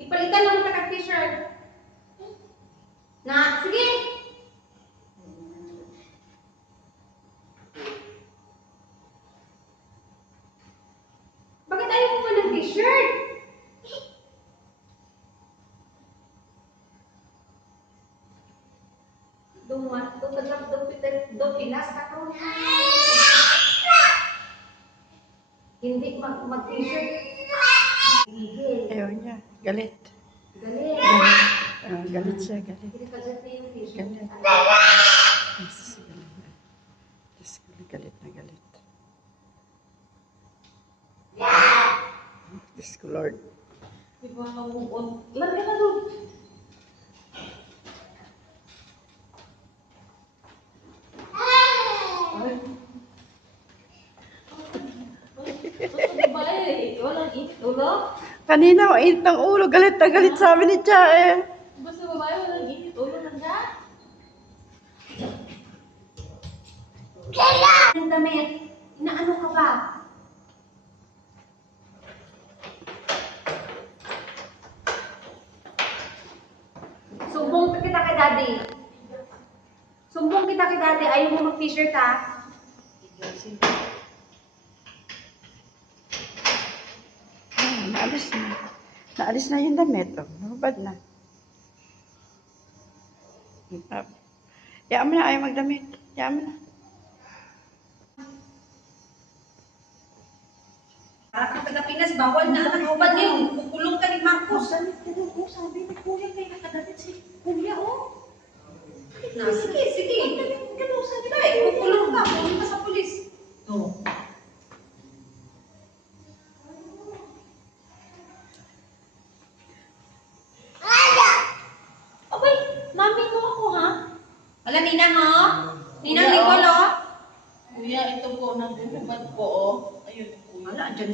Ipalitan lang kita kag t-shirt. Na, sige. Bakit ayaw mo pa ng t-shirt? Dumat, do pilas ka ko. Hindi mag-t-shirt. Ayaw niya. Galit. Galit. Galit siya, galit. Hindi ka dyan yung t-shirt. Galit. Galit na galit. Diyos ko, Lord. Di ba ka move on? Lagi na doon. Walang ulo? Kanina, mainit ng ulo. Galit na galit sabi ni Cha eh. Basta babae, walang init ulo lang ka? Ang damit, inaano ka ba? Sumbong kita kay daddy. Sumbong kita kay daddy. Ayaw mo mag-t-shirt ha? Naalis na. Naalis na yung damit. Oh. Nababad na. Yaan mo na. Ayaw magdamit. Yaan mo na. Para ka taga-Pinas, bawal na ang nakahubad ngayon. Kukulong ka ni Marcos. Sabi ni Kuya, kaya nakadamit si Kuya, oh. Na, sige, sige. Ganun, sabi ni Dahil, kukulong ka. Kukulong ka sa pulis. Oh. Abay, mami mo ako ha? Wala, Ninang oh. Ninang Nicole oh. Kuya, ito po, nagbuhubad po, oh. Ayun, Kuya. Wala, andyan